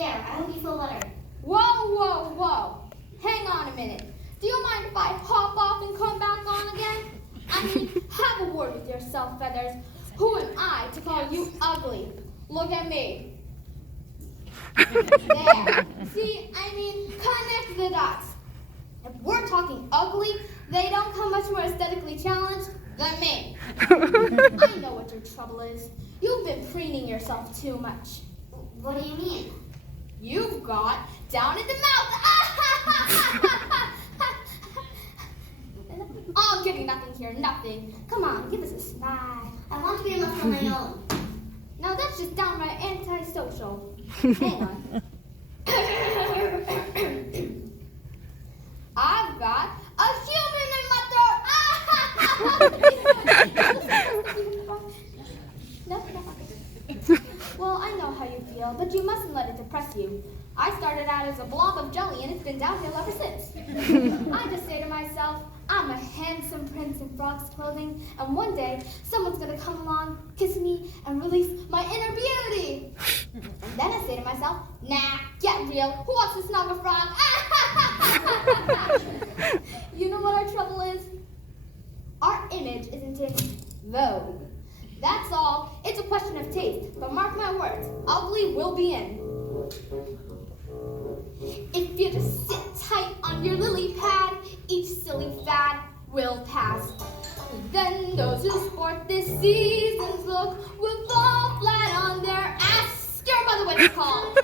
There, I hope you feel better. Whoa. Hang on a minute. Do you mind if I hop off and come back on again? I mean, have a word with yourself, Feathers. Who am I to call you ugly? Look at me. There. See, I mean, connect the dots. If we're talking ugly, they don't come much more aesthetically challenged than me. I know what your trouble is. You've been preening yourself too much. What do you mean? You've got down in the mouth. Oh, I'm kidding, nothing here, nothing. Come on, give us a smile. I want to be left on my own. Now that's just downright antisocial. Hang on. I've got a human in my throat. No. Well, I know how you feel, but you mustn't let it depress you. I started out as a blob of jelly, and it's been downhill ever since. I just say to myself, I'm a handsome prince in frog's clothing, and one day, someone's gonna come along, kiss me, and release my inner beauty. And then I say to myself, nah, get real, who wants to snuggle a frog? You know what our trouble is? Our image isn't in vogue. That's all. It's a question of taste, but mark my words, ugly will be in. If you just sit tight on your lily pad, each silly fad will pass. Then those who sport this season's look will fall flat on their ass. Scare by the way it's called.